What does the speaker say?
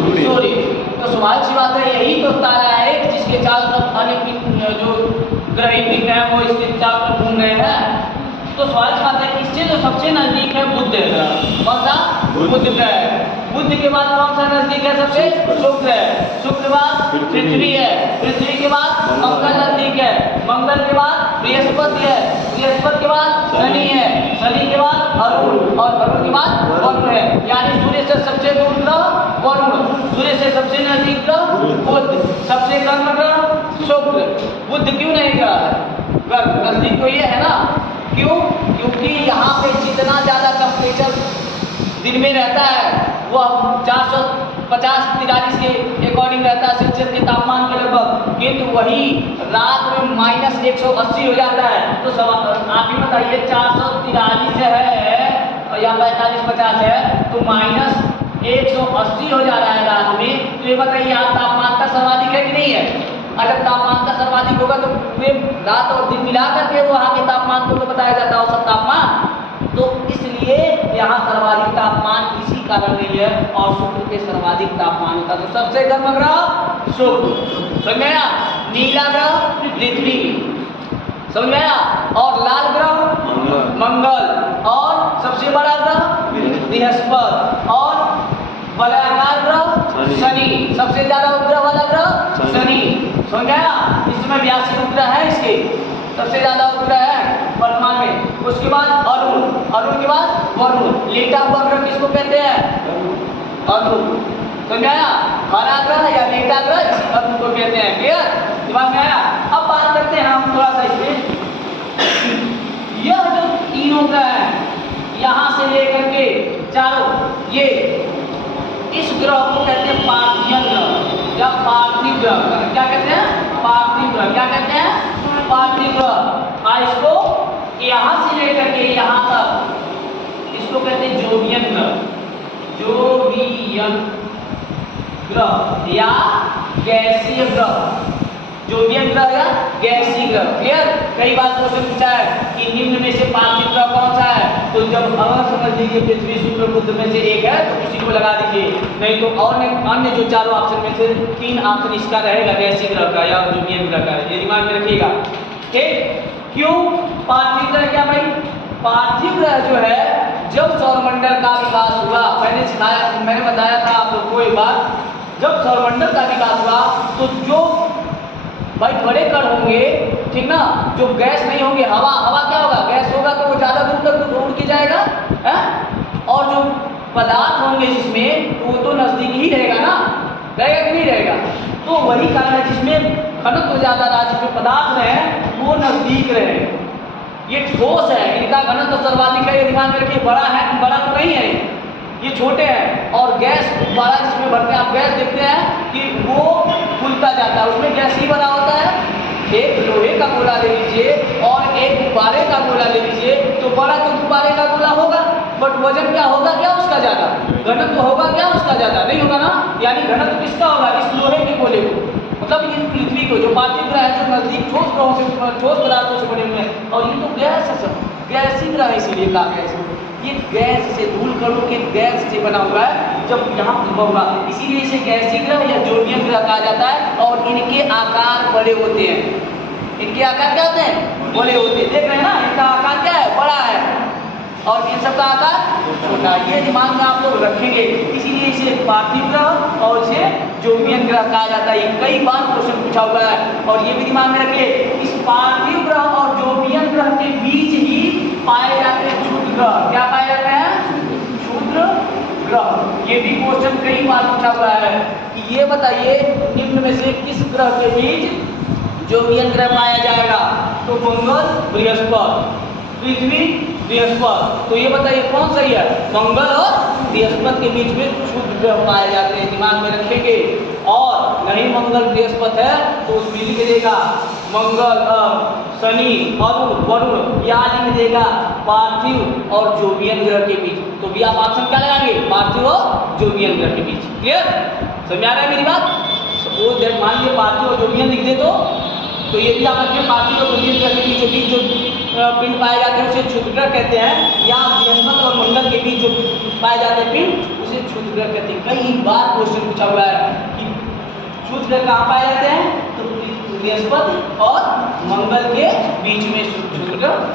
सूर्य। तो स्वाभाविक सी बात है, यही तो तारा है जिसके चारों तरफ अन्य जो ग्रही पिंड है वो इसके चारों तरफ घूम रहे हैं। तो स्वाभाविक बात है, इससे जो सबसे नजदीक है बुध ग्रह। कौन सा? बुध ग्रह। बुध के बाद कौन सा नजदीक है सबसे? शुक्र है। शुक्र के बाद पृथ्वी है। पृथ्वी के बाद मंगल नजदीक है। मंगल के बाद बृहस्पति है। बृहस्पति के बाद शनि है। शनि के बाद अरुण, और अरुण के बाद वरुण है। यानी सूर्य से सबसे दूर ग्रह वरुण, सूर्य से सबसे नजदीक ग्रह बुध, सबसे कम ग्रह शुक्र। बुध क्यों नहीं ग्रह नजदीक? तो ये है ना, क्यों? क्योंकि यहाँ पे जितना ज़्यादा टेम्परेचर दिन में रहता है वो 450-43 के अकॉर्डिंग रहता है सेल्सियस के तापमान के लगभग, किंतु वही रात में -180 हो जाता है। तो सब आप ही बताइए, 443 है या 45-50 है तो -180 हो जा रहा है रात में। तो ये बताइए, यहाँ तापमान का सर्वाधिक है कि नहीं है? अगर तापमान का सर्वाधिक होगा तो वे रात और दिन मिला करके वहाँ के तापमान को तो बताया जाता है औसत तापमान। तो इसलिए यहाँ सर्वाधिक तापमान इसी कारण नहीं है, और शुक्र के सर्वाधिक तापमान होता है। तो सबसे गर्म ग्रह शुक्र, समझ में आया? नीला ग्रह पृथ्वी, समझ में आया? और लाल ग्रह मंगल, और सबसे बड़ा ग्रह बृहस्पति, और वलयाकार ग्रह शनि, सबसे ज्यादा उपग्रह वाला ग्रह शनि, समझ में आया? इसमें 82 उपग्रह है, इसके सबसे ज्यादा उपग्रह है वर्तमान में। उसके बाद अरुण, अरुण के बाद वरुण। लेटा हुआ ग्रह किसको कहते हैं? अरुण, समझ में आया? हरा ग्रह या लेटा ग्रह इसी अरुण को कहते हैं। क्लियर? दिमाग में आया? अब बात करते हैं हम थोड़ा सा इसमें। यह जो तीनों ग्रह है यहाँ से लेकर के चारों, ये इस ग्रह को कहते हैं पार्थिव ग्रह या पार्थिव ग्रह। क्या कहते हैं? पार्थिव ग्रह। क्या कहते हैं? पार्थिव ग्रह। इसको यहाँ से लेकर के यहाँ तक इसको कहते हैं जोवियन ग्रह, जोवियन ग्रह या गैसीय ग्रह। जोवियन ग्रह या गैसीय ग्रह। क्लियर? कई बार क्वेश्चन पूछा है कि निम्न में से पार्थिव ग्रह कौन सा है, तो जब अगर समझ लीजिए पृथ्वी शुक्र बुध में से एक है तो किसी को लगा दीजिए, नहीं तो और अन्य जो चारों ऑप्शन में से 3 ऑप्शन इसका रहेगा, गैसीय ग्रह का या जोवियन ग्रह का। ये दिमाग में रखिएगा, ठीक? क्यों पार्थिव ग्रह? क्या भाई, पार्थिव ग्रह जो है जब सौरमंडल का विकास हुआ, मैंने बताया था आप लोग को एक बार, जब सौरमंडल का विकास हुआ तो जो भाई बड़े कण होंगे, ठीक ना, जो गैस नहीं होंगे, हवा, हवा क्या होगा? गैस होगा तो वो ज़्यादा दूर तक उड़ के जाएगा है? और जो पदार्थ होंगे जिसमें वो तो नज़दीक ही रहेगा ना, रहेगा कि नहीं रहेगा? तो वही कारण है जिसमें घनत्व ज़्यादा रहा, जिसमें पदार्थ रहे वो नज़दीक रहे। ये ठोस है, इनका घनत्व सर्वाधिक है। ये दिमाग में रखिए, बड़ा है, बड़ा तो नहीं है, ये छोटे हैं। और गैस बड़ा जिसमें भरते हैं, आप गैस देखते हैं कि वो फूलता जाता है, उसमें गैस ही बना होता है। एक लोहे का गोला ले लीजिए और एक गुब्बारे का गोला ले लीजिए, तो बड़ा तो गुब्बारे का गोला होगा, बट वजन क्या होगा? क्या उसका ज़्यादा? घनत्व होगा क्या उसका? ज़्यादा नहीं होगा ना। यानी घनत्व किसका होगा? इस लोहे के गोले को, मतलब इस पृथ्वी को, जो पार्थिव ग्रह है, जो नजदीक ठोस ग्रहों से, ठोस पदार्थों से बने हुए हैं। और ये तो गैस है, सब गैसीय ग्रह है, इसीलिए कहा गया इसको। ये गैस से, धूल कणों के गैस से बना हुआ है जब यहाँ होगा, इसीलिए इसे गैसीय ग्रह या जोवियन ग्रह कहा जाता है। और इनके आकार बड़े होते हैं। इनके आकार क्या होते हैं? बड़े होते हैं। देख रहे हैं ना, इनका आकार क्या है? बड़ा है, और इन सबका आकार छोटा। ये दिमाग में आप लोग रखेंगे, इसीलिए इसे पार्थिव ग्रह और इसे जोवियन ग्रह कहा जाता है। कई बार क्वेश्चन पूछा हुआ है, और ये भी दिमाग में रखिए, इस पार्थिव ग्रह और जोवियन ग्रह के बीच ही पाए जाते हैं क्षुद्र ग्रह। क्या पाए जाते हैं? क्षुद्र ग्रह। ये भी क्वेश्चन कई बार पूछा हुआ है कि ये बताइए निम्न में से किस ग्रह के बीच जोवियन ग्रह पाया जाएगा? तो मंगल बृहस्पति, पृथ्वी बृहस्पति। तो ये बताइए कौन सही है? मंगल और बृहस्पति के बीच में क्षुद्र ग्रह पाए जाते हैं, दिमाग में रखेंगे। और नहीं मंगल बृहस्पति है तो उसमें लिख देगा मंगल, शनि, अरुण, वरुण, या लिख देगा पार्थिव और जोवियन ग्रह के बीच। तो भी आप ऑप्शन क्या लगाएंगे? पार्थिव और जोवियन ग्रह के बीच। क्लियर? समझ आ रहा है मेरी बात? सपोज दैट मान लीजिए पार्थिव और जोवियन लिख दे तो ये भी आप रखिए, पार्थिव और जोवियन ग्रह के बीच जो पिंड पाए जाते हैं उसे क्षुद्र ग्रह कहते हैं, या बृहस्पति और मंगल के बीच जो पाए जाते हैं पिंड उसे क्षुद्र ग्रह कहते हैं। कई बार क्वेश्चन पूछा हुआ ग्रह कहाँ पाए जाते हैं? तो बृहस्पति और मंगल के बीच में शुक्र